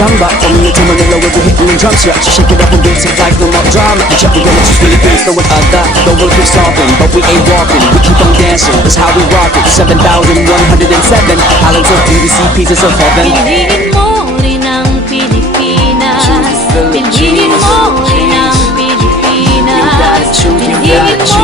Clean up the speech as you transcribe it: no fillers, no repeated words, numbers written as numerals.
samba. From here to Manila, we'll be hitting the drums, yeah. So shake it up and dance it like no more drama. The check, we're gonna just really finish throwing other. The world keeps talking, but we ain't walking. We keep on dancing, that's how we rock it. 7,107 islands of beauty, pieces of heaven. Piliin mo rin ang Pilipinas. Piliin mo rin ang Pilipinas. Piliin mo